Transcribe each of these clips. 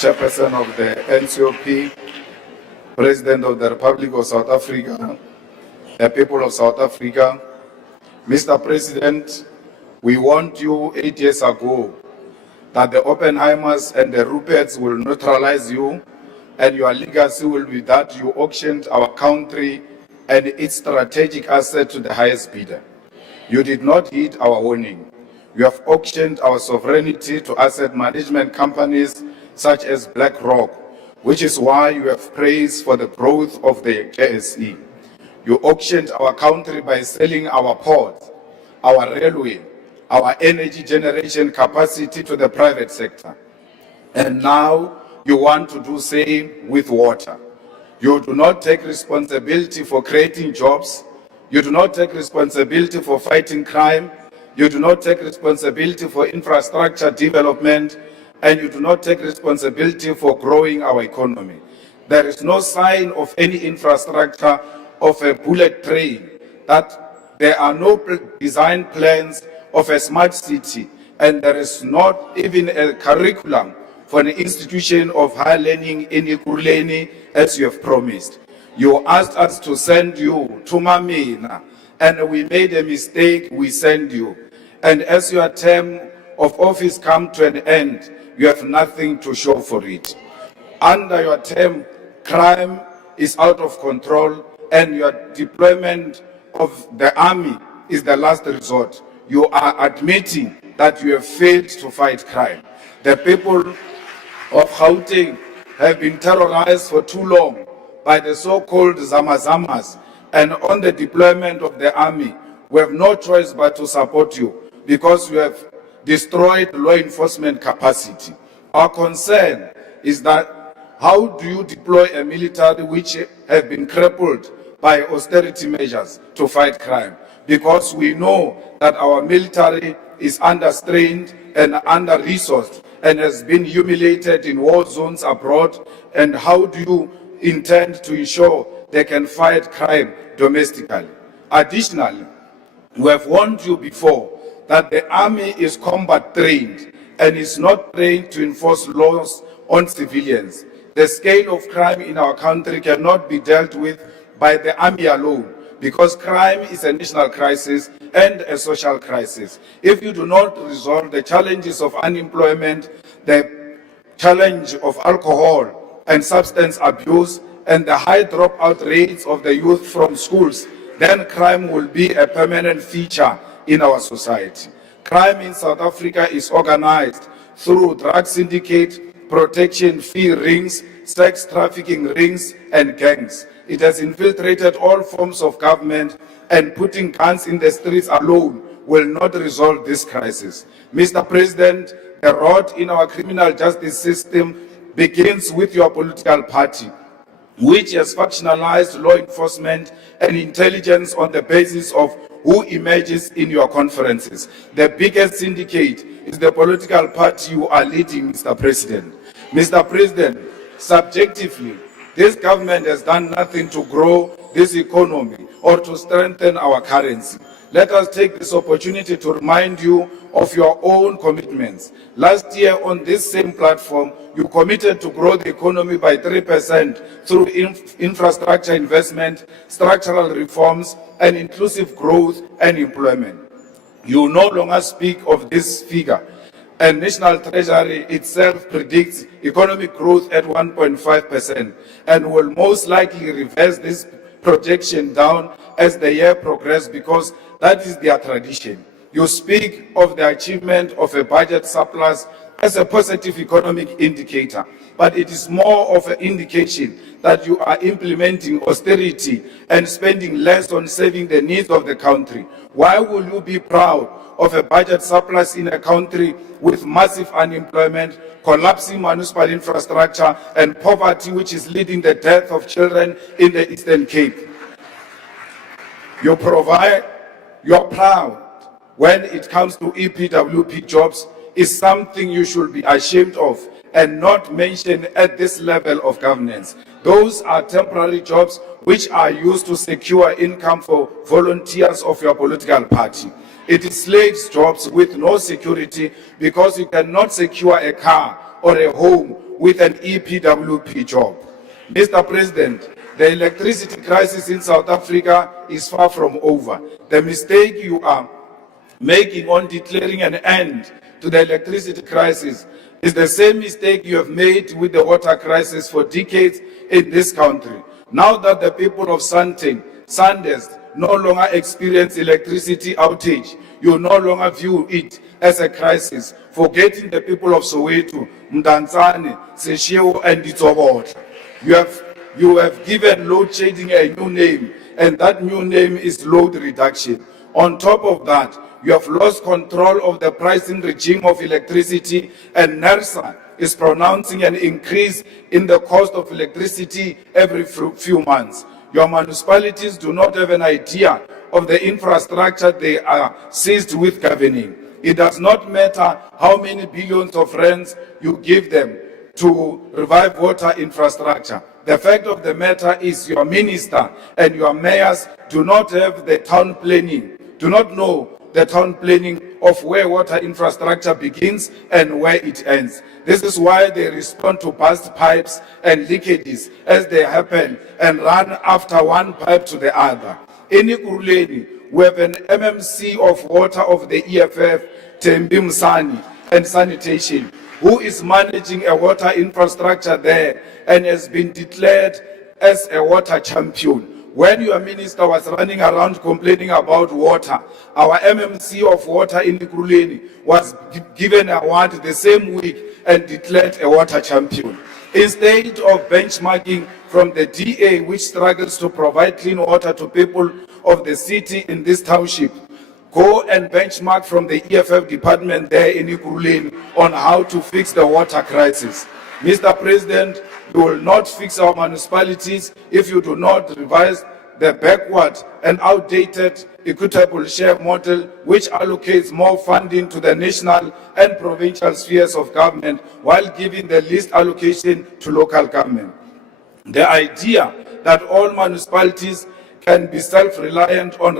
Chairperson of the NCOP, President of the Republic of South Africa, the people of South Africa. Mr. President, we warned you 8 years ago that the Oppenheimers and the Ruperts will neutralize you, and your legacy will be that you auctioned our country and its strategic asset to the highest bidder. You did not heed our warning. You have auctioned our sovereignty to asset management companies such as BlackRock, which is why you have praised for the growth of the JSE. You auctioned our country by selling our ports, our railway, our energy generation capacity to the private sector. And now you want to do same with water. You do not take responsibility for creating jobs. You do not take responsibility for fighting crime. You do not take responsibility for infrastructure development, and you do not take responsibility for growing our economy. There is no sign of any infrastructure of a bullet train, that there are no design plans of a smart city, and there is not even a curriculum for an institution of higher learning in Ikuruleni as you have promised. You asked us to send you to Mamina, and we made a mistake, we send you. And as your term of office come to an end, you have nothing to show for it. Under your term, crime is out of control, and your deployment of the army is the last resort. You are admitting that you have failed to fight crime. The people of Gauteng have been terrorized for too long by the so-called Zamazamas, and on the deployment of the army, we have no choice but to support you because you have destroyed law enforcement capacity. Our concern is that how do you deploy a military which have been crippled by austerity measures to fight crime? Because we know that our military is understrained and under-resourced and has been humiliated in war zones abroad. And how do you intend to ensure they can fight crime domestically? Additionally, we have warned you before that the army is combat trained and is not trained to enforce laws on civilians. The scale of crime in our country cannot be dealt with by the army alone, because crime is a national crisis and a social crisis. If you do not resolve the challenges of unemployment, the challenge of alcohol and substance abuse, and the high dropout rates of the youth from schools, then crime will be a permanent feature in our society. Crime in South Africa is organized through drug syndicate, protection fee rings, sex trafficking rings, and gangs. It has infiltrated all forms of government, and putting guns in the streets alone will not resolve this crisis. Mr. President, the rot in our criminal justice system begins with your political party, which has factionalized law enforcement and intelligence on the basis of who emerges in your conferences. The biggest syndicate is the political party you are leading, Mr. President. Mr. President, subjectively, this government has done nothing to grow this economy or to strengthen our currency. Let us take this opportunity to remind you of your own commitments. Last year on this same platform, you committed to grow the economy by 3% through infrastructure investment, structural reforms, and inclusive growth and employment. You no longer speak of this figure, and National Treasury itself predicts economic growth at 1.5% and will most likely reverse this projection down as the year progresses, because that is their tradition. You speak of the achievement of a budget surplus as a positive economic indicator, but it is more of an indication that you are implementing austerity and spending less on saving the needs of the country. Why will you be proud of a budget surplus in a country with massive unemployment, collapsing municipal infrastructure, and poverty, which is leading the death of children in the Eastern Cape? You're proud when it comes to EPWP jobs is something you should be ashamed of and not mention at this level of governance. Those are temporary jobs which are used to secure income for volunteers of your political party. It is slaves jobs with no security, because you cannot secure a car or a home with an EPWP job. Mr. President, the electricity crisis in South Africa is far from over. The mistake you are making on declaring an end to the electricity crisis is the same mistake you have made with the water crisis for decades in this country. Now that the people of Sanders no longer experience electricity outage, you no longer view it as a crisis, forgetting the people of Soweto, Mdantsane, Seshego, and Ditsobot. You have given load shedding a new name, and that new name is load reduction. On top of that, you have lost control of the pricing regime of electricity, and NERSA is pronouncing an increase in the cost of electricity every few months. Your municipalities do not have an idea of the infrastructure they are seized with governing. It does not matter how many billions of rands you give them to revive water infrastructure. The fact of the matter is your minister and your mayors do not have the town planning, do not know the town planning of where water infrastructure begins and where it ends. This is why they respond to burst pipes and leakages as they happen and run after one pipe to the other. In Ekurhuleni, we have an MMC of water of the EFF, Tembi Msani, and sanitation, who is managing a water infrastructure there and has been declared as a water champion. When your minister was running around complaining about water, our MMC of water in Ekurhuleni was given an award the same week and declared a water champion. Instead of benchmarking from the DA, which struggles to provide clean water to people of the city in this township, go and benchmark from the EFF department there in Ekurhuleni on how to fix the water crisis. Mr. President, you will not fix our municipalities if you do not revise the backward and outdated equitable share model, which allocates more funding to the national and provincial spheres of government while giving the least allocation to local government. The idea that all municipalities can be self-reliant on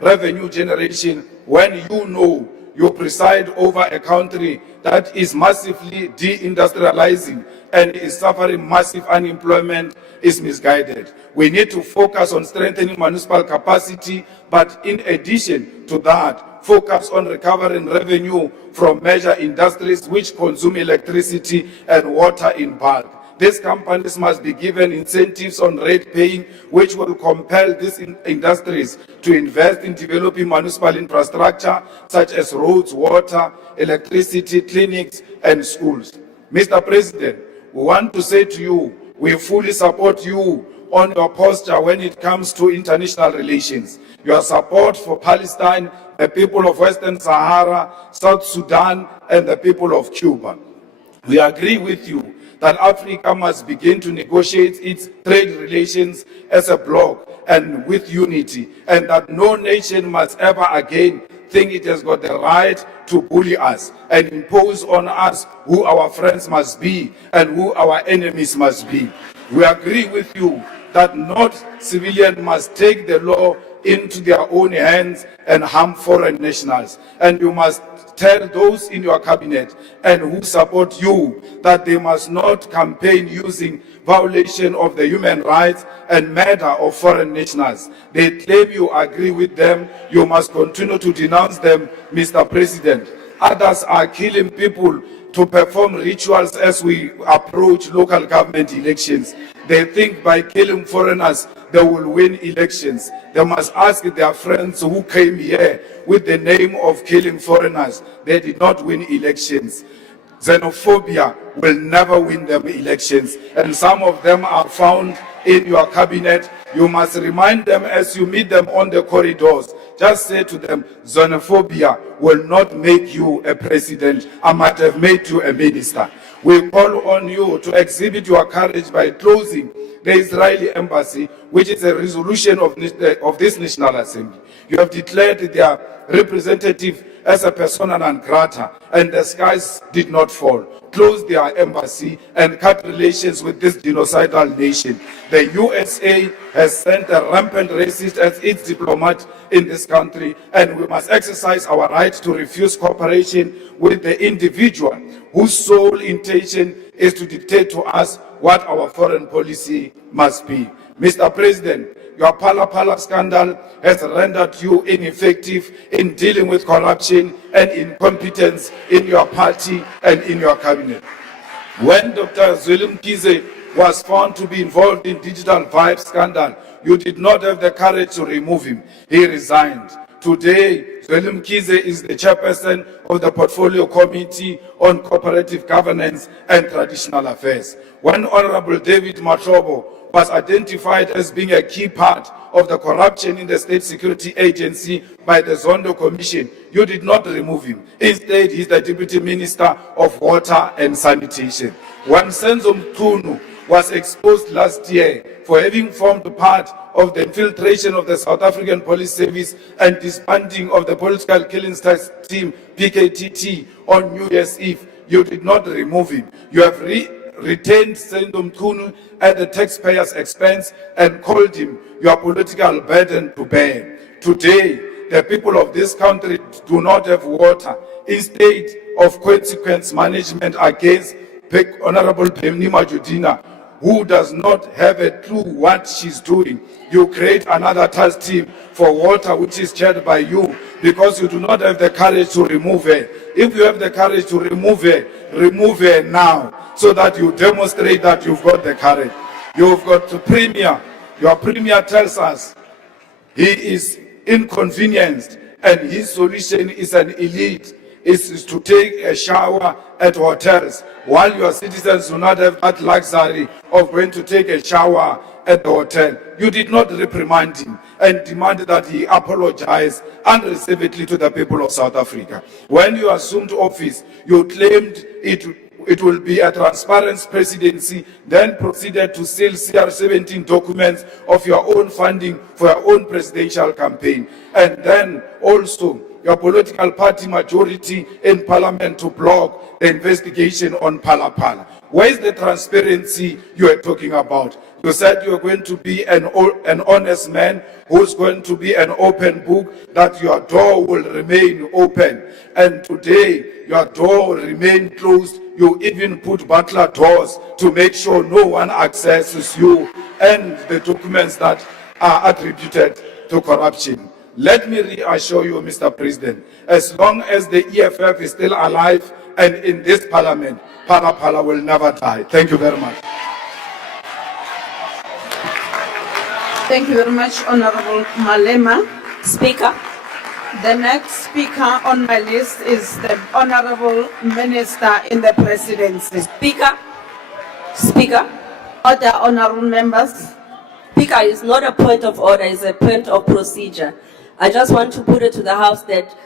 revenue generation when you know you preside over a country that is massively deindustrializing and is suffering massive unemployment is misguided. We need to focus on strengthening municipal capacity, but in addition to that, focus on recovering revenue from major industries which consume electricity and water in bulk. These companies must be given incentives on rate paying, which will compel these industries to invest in developing municipal infrastructure such as roads, water, electricity, clinics, and schools. Mr. President, we want to say to you, we fully support you on your posture when it comes to international relations. Your support for Palestine, the people of Western Sahara, South Sudan, and the people of Cuba. We agree with you that Africa must begin to negotiate its trade relations as a bloc and with unity, and that no nation must ever again think it has got the right to bully us and impose on us who our friends must be and who our enemies must be. We agree with you that not civilians must take the law into their own hands and harm foreign nationals. And you must tell those in your cabinet and who support you that they must not campaign using violation of the human rights and murder of foreign nationals. They claim you agree with them. You must continue to denounce them, Mr. President. Others are killing people to perform rituals as we approach local government elections. They think by killing foreigners, they will win elections. They must ask their friends who came here with the name of killing foreigners. They did not win elections. Xenophobia will never win them elections. And some of them are found in your cabinet. You must remind them as you meet them on the corridors. Just say to them, xenophobia will not make you a president. I might have made you a minister. We call on you to exhibit your courage by closing the Israeli embassy, which is a resolution of this National Assembly. You have declared their representative as a persona non grata, and the skies did not fall. close their embassy and cut relations with this genocidal nation. The USA has sent a rampant racist as its diplomat in this country, and we must exercise our right to refuse cooperation with the individual whose sole intention is to dictate to us what our foreign policy must be. Mr. President, your Palapala scandal has rendered you ineffective in dealing with corruption and incompetence in your party and in your cabinet. When Dr. Mckenzie was found to be involved in digital vibe scandal, you did not have the courage to remove him. He resigned. Today, Mckenzie is the chairperson of the Portfolio Committee on Cooperative Governance and Traditional Affairs. When Honorable David Matrobo was identified as being a key part of the corruption in the State Security Agency by the Zondo Commission, you did not remove him. Instead, he's the Deputy Minister of Water and Sanitation. When Senzo Mtunu was exposed last year for having formed part of the infiltration of the South African Police Service and disbanding of the Political Killings Task Team, PKTT, on New Year's Eve, you did not remove him. You have retained Senzo Mtunu at the taxpayer's expense and called him your political burden to bear. Today, the people of this country do not have water. Instead of consequence management against Honorable Pemnima Judina, who does not have a clue what she's doing, you create another task team for water which is chaired by you because you do not have the courage to remove her. If you have the courage to remove her now so that you demonstrate that you've got the courage. You've got the premier. Your premier tells us he is inconvenienced and his solution is an elite, is to take a shower at hotels, while your citizens do not have that luxury of going to take a shower at the hotel. You did not reprimand him and demanded that he apologize unreservedly to the people of South Africa. When you assumed office, you claimed it will be a transparent presidency, then proceeded to seal CR17 documents of your own funding for your own presidential campaign. And then also your political party majority in parliament to block the investigation on Palapala. Where is the transparency you are talking about? You said you are going to be an honest man who's going to be an open book, that your door will remain open. And today, your door will remain closed. You even put butler doors to make sure no one accesses you and the documents that are attributed to corruption. Let me reassure you, Mr. President, as long as the EFF is still alive and in this parliament, Palapala will never die. Thank you very much. Thank you very much, Honorable Malema. Speaker. The next speaker on my list is the Honorable Minister in the Presidency. Speaker. Speaker. Order, honorable members. Speaker, it's not a point of order, it's a point of procedure. I just want to put it to the House that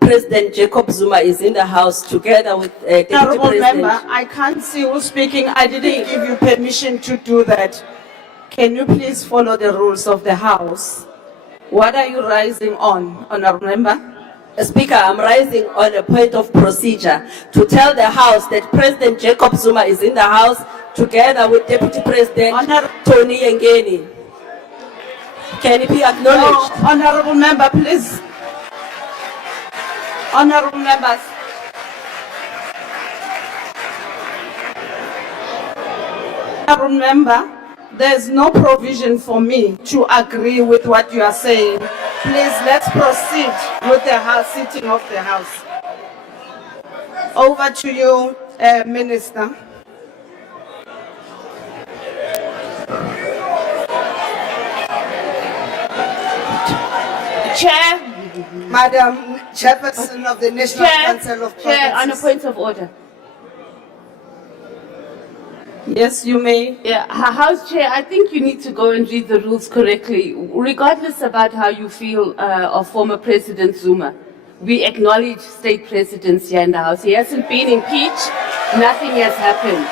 President Jacob Zuma is in the House together with Deputy Honorable President. member, I can't see who's speaking. I didn't give you permission to do that. Can you please follow the rules of the House? What are you rising on, honorable member? Speaker, I'm rising on a point of procedure to tell the House that President Jacob Zuma is in the House together with Deputy President Tony Ngeni. Can it be acknowledged? No, honorable member, please. Honorable members. Honorable member, there's no provision for me to agree with what you are saying. Please, let's proceed with the House, sitting of the House. Over to you, Minister. Chair, Madam Chairperson of the National Council of Provinces. Chair, on a point of order. Yes, you may. Yeah, House Chair, I think you need to go and read the rules correctly, regardless about how you feel of former President Zuma. We acknowledge state presidents here in the House. He hasn't been impeached. Nothing has happened.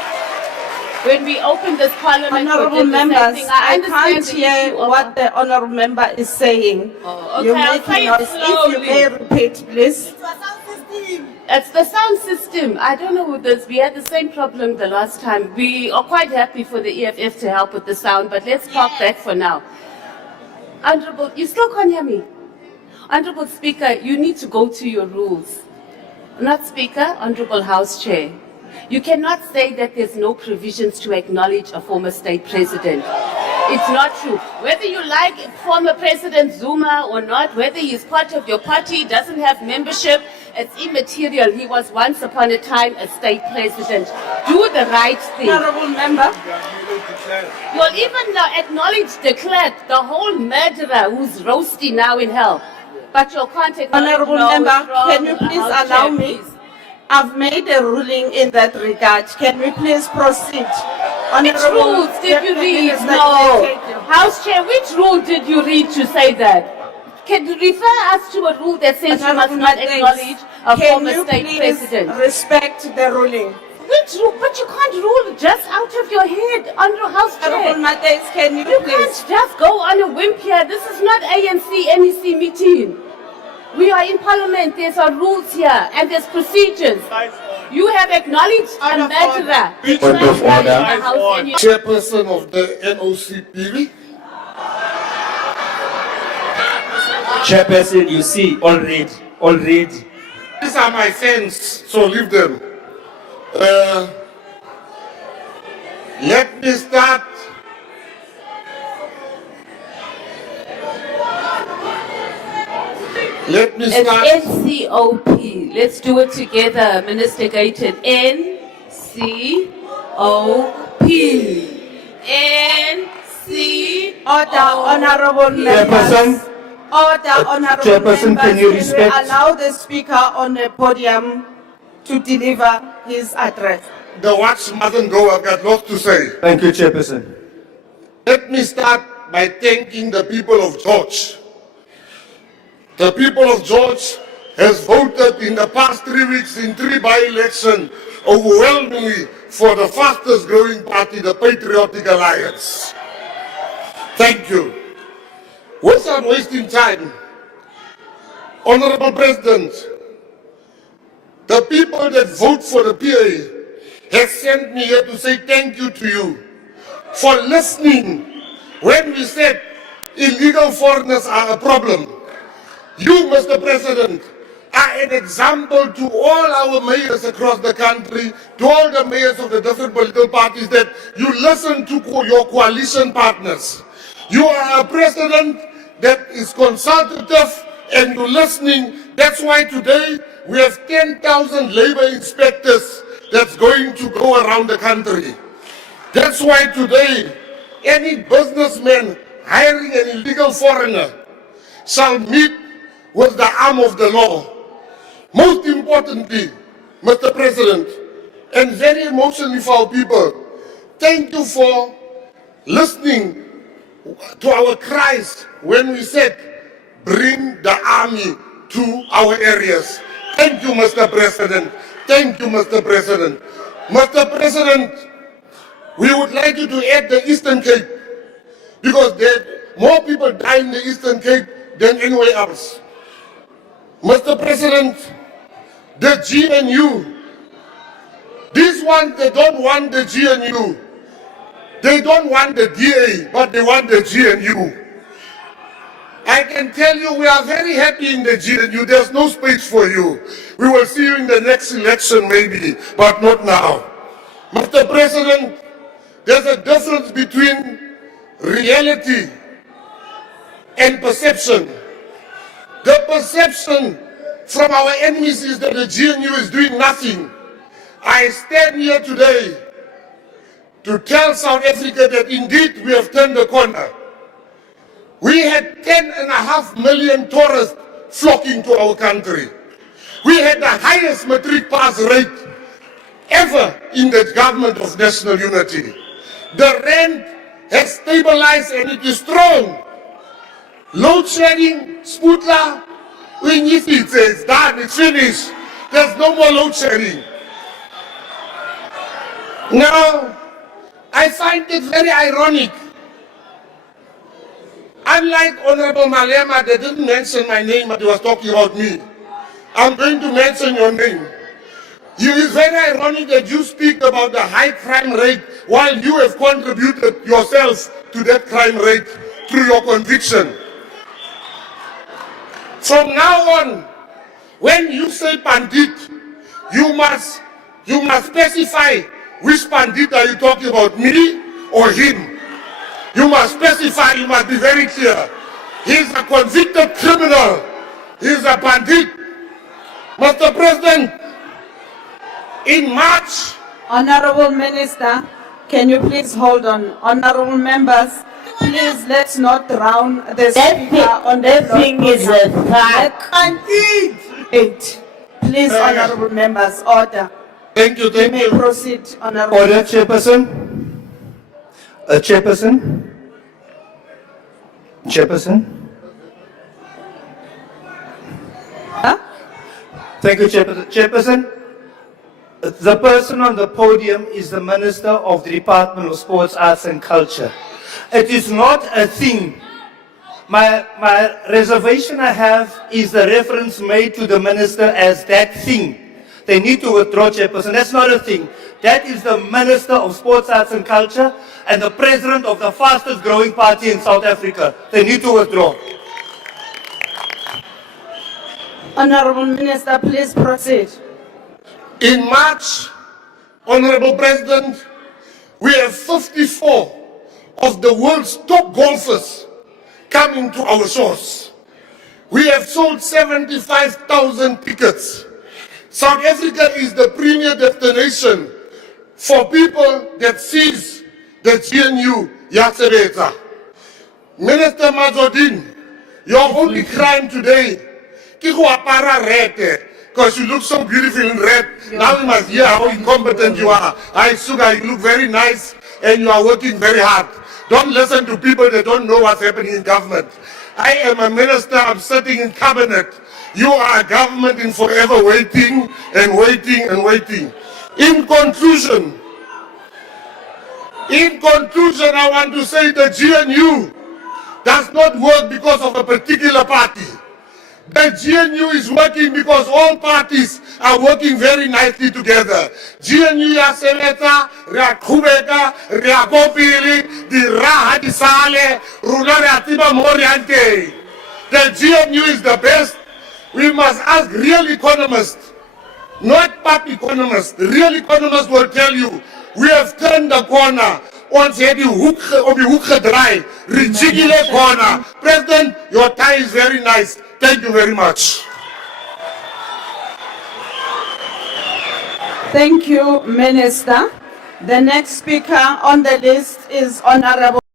When we opened this parliament, Honorable members, I can't understand hear what the honorable member is saying. Oh, okay, You're I'll making say it noise. If you slowly. may repeat, please. It was sound system. It's the sound system. I don't know with this. We had the same problem the last time. We are quite happy for the EFF to help with the sound, but let's park that for now. Honorable, you still can't hear me. Honorable Speaker, you need to go to your rules. Not Speaker, Honorable House Chair. You cannot say that there's no provisions to acknowledge a former state president. It's not true. Whether you like former President Zuma or not, whether he's part of your party, doesn't have membership, it's immaterial. He was once upon a time a state president. Do the right thing. Honorable member. You'll even acknowledge de Klerk, the whole murderer who's roasting now in hell. But you can't acknowledge. Honorable member, can you please allow me? I've made a ruling in that regard. Can we please proceed? Which rules did you read? No. House Chair, which rule did you read to say that? Can you refer us to a rule that says you must not acknowledge a former state president? Can you please respect the ruling? Which rule? But you can't rule just out of your head, Honorable House Chair. Honorable Mates, can you You please? can't just go on a whim here. This is not ANC NEC meeting. We are in Parliament. There's our rules here and there's procedures. You have acknowledged a murderer. Point of order. Chairperson of the NOCPV. Chairperson, you see, already. These are my fans, so leave them. Let me start. Let me It's start. NCOP. Let's do it together, Minister Gayton. NCOP. NC. Order, honorable Chairperson. members. Order, honorable Chairperson, members. can you respect- we allow the speaker on the podium to deliver his address? The watch mustn't go. I've got lots to say. Thank you, Chairperson. Let me start by thanking the people of George. The people of George has voted in the past 3 weeks in 3 by-elections overwhelmingly for the fastest growing party, the Patriotic Alliance. Thank you. Without wasting time, Honorable President, the people that vote for the PA has sent me here to say thank you to you for listening when we said illegal foreigners are a problem. You, Mr. President, are an example to all our mayors across the country, to all the mayors of the different political parties, that you listen to your coalition partners. You are a president that is consultative and you're listening. That's why today we have 10,000 labor inspectors that's going to go around the country. That's why today any businessman hiring an illegal foreigner shall meet with the arm of the law. Most importantly, Mr. President, and very emotionally for our people, thank you for listening to our cries when we said, bring the army to our areas. Thank you, Mr. President. Thank you, Mr. President. Mr. President, we would like you to add the Eastern Cape, because there more people die in the Eastern Cape than anywhere else. Mr. President, the GNU, these ones, they don't want the GNU. They don't want the DA, but they want the GNU. I can tell you we are very happy in the GNU. There's no space for you. We will see you in the next election maybe, but not now. Mr. President, there's a difference between reality and perception. The perception from our enemies is that the GNU is doing nothing. I stand here today to tell South Africa that indeed we have turned the corner. We had 10.5 million tourists flocking to our country. We had the highest matric pass rate ever in the government of national unity. The rand has stabilized and it is strong. Load shedding, Sputla, it's done, it's finished. There's no more load shedding. Now, I find it very ironic. Unlike Honorable Malema, they didn't mention my name, but he was talking about me. I'm going to mention your name. It is very ironic that you speak about the high crime rate while you have contributed yourself to that crime rate through your conviction. From now on, when you say bandit, you must specify which bandit are you talking about, me or him. You must specify, you must be very clear. He's a convicted criminal. He's a bandit. Mr. President, in March, Honorable Minister, can you please hold on? Honorable members, please let's not drown the speaker on the That thing is a fact. Please, honorable members, order. thank you, You thank may you. proceed, honorable. Order, Chairperson. Chairperson. Chairperson. Huh? Thank you, Chairperson. Chairperson, the person on the podium is the Minister of the Department of Sports, Arts and Culture. It is not a thing. My reservation I have is the reference made to the Minister as that thing. They need to withdraw, Chairperson. That's not a thing. That is the Minister of Sports, Arts and Culture and the President of the fastest growing party in South Africa. They need to withdraw. Honorable Minister, please proceed. In March, Honorable President, we have 54 of the world's top golfers coming to our shores. We have sold 75,000 tickets. South Africa is the premier destination for people that sees the GNU Yasebeta. Minister Mazodin, your only crime today, Kiko Apara red, because you look so beautiful in red. Now we must hear how incompetent you are. I Suga, you look very nice and you are working very hard. Don't listen to people that don't know what's happening in government. I am a minister, I'm sitting in cabinet. You are a government in forever waiting and waiting and waiting. In conclusion, I want to say the GNU does not work because of a particular party. The GNU is working because all parties are working very nicely together. GNU ya sebetsa, re a qhubeka, re a kopile, di raha di sale, rona re a tseba mo re yang teng. The GNU is the best. We must ask real economists, not pop economists. Real economists will tell you, we have turned the corner. Ons het die hoek gedraai, ridiculous corner. President, your tie is very nice. Thank you very much. Thank you, Minister. The next speaker on the list is Honorable